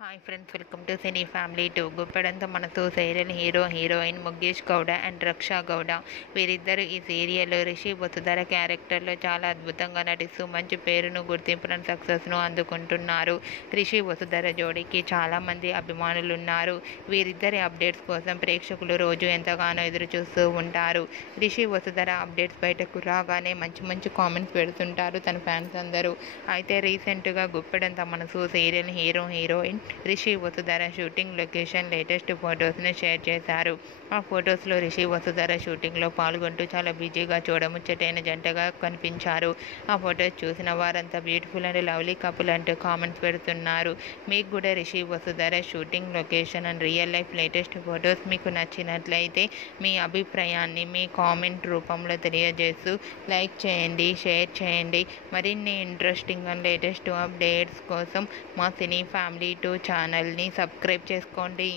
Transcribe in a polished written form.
Hi friends, welcome to cine family two. గుప్పెడంత మనసు serial hero heroine Mukesh Gowda and Raksha Gowda. వీరిద్దరు ఈ సీరియల్లో రిషి వసుధర క్యారెక్టర్లో చాలా అద్భుతంగా నటిస్తూ మంచి పేరును, గుర్తింపును, సక్సెస్ను అందుకుంటున్నారు. రిషి వసుధర జోడీకి చాలామంది అభిమానులు ఉన్నారు. వీరిద్దరి అప్డేట్స్ కోసం ప్రేక్షకులు రోజు ఎంతగానో ఎదురు చూస్తూ ఉంటారు. రిషి వసుధర అప్డేట్స్ బయటకు రాగానే మంచి మంచి కామెంట్స్ పెడుతుంటారు తన ఫ్యాన్స్ అందరూ. అయితే రీసెంట్గా గుప్పెడంత మనసు serial hero heroine Rishi Vasudhara shooting location latest ఫొటోస్ని షేర్ చేశారు. ఆ ఫొటోస్లో రిషి వసుధర షూటింగ్లో పాల్గొంటూ చాలా బిజీగా చూడముచ్చటైన జంటగా కనిపించారు. ఆ ఫొటోస్ చూసిన వారంతా బ్యూటిఫుల్ అండ్ లవ్లీ కపుల్ అంటూ కామెంట్స్ పెడుతున్నారు. మీకు కూడా Rishi Vasudhara shooting location and real life latest photos మీకు నచ్చినట్లయితే మీ అభిప్రాయాన్ని మీ కామెంట్ రూపంలో తెలియజేస్తూ లైక్ చేయండి, షేర్ చేయండి. మరిన్ని ఇంట్రెస్టింగ్ అండ్ లేటెస్ట్ అప్డేట్స్ కోసం మా సినీ ఫ్యామిలీ టూ ఛానల్ని సబ్స్క్రైబ్ చేసుకోండి.